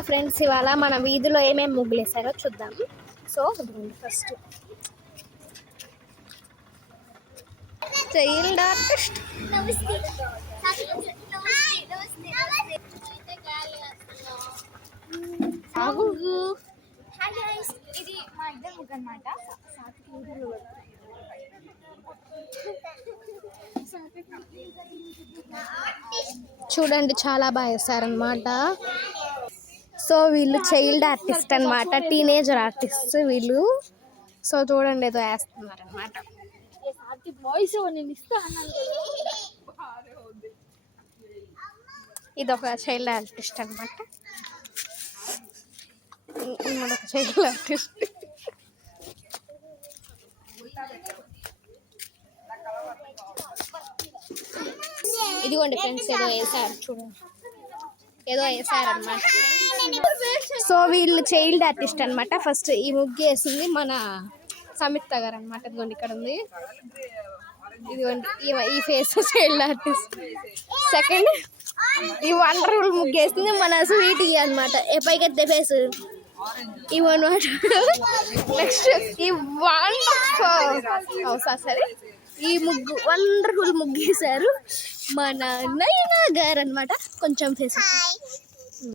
Friends ఇవాళ మన వీధిలో ఏమేమి ముగ్గులు వేసారో చూద్దాం. సో ఫస్ట్ చైల్డ్ ఆర్టిస్ట్ ఇది మా ఇద్దరు ముగ్గు అనమాట. చూడండి చాలా బాగా వేసారనమాట. సో వీళ్ళు చైల్డ్ ఆర్టిస్ట్ అనమాట, టీనేజర్ ఆర్టిస్ట్ వీళ్ళు. సో చూడండి ఏదో వేస్తున్నారు అనమాట. ఇది ఒక చైల్డ్ ఆర్టిస్ట్ అనమాట, ఒక చైల్డ్ ఆర్టిస్ట్. ఇదిగోండి ఫ్రెండ్స్ ఏదో వేసారు, చూడండి ఏదో వేసారనమాట. సో వీళ్ళు చైల్డ్ ఆర్టిస్ట్ అనమాట. ఫస్ట్ ఈ ముగ్గు వేసింది మన సంయుక్త గారు అనమాట. ఇదిగోండి ఇక్కడ ఉంది, ఇదిగోండి ఈ ఫేస్ చైల్డ్ ఆర్టిస్ట్. సెకండ్ ఈ వండర్ఫుల్ ముగ్గు వేసింది మన స్వీటీ అనమాట, ఏ పైకెత్తే ఫేస్ ఇవన్నమాట. నెక్స్ట్ ఈ వండర్ఫుల్ సరే ఈ ముగ్గు వండర్ఫుల్ ముగ్గు వేసారు మన నయనా గారు అనమాట. కొంచెం ఫేస్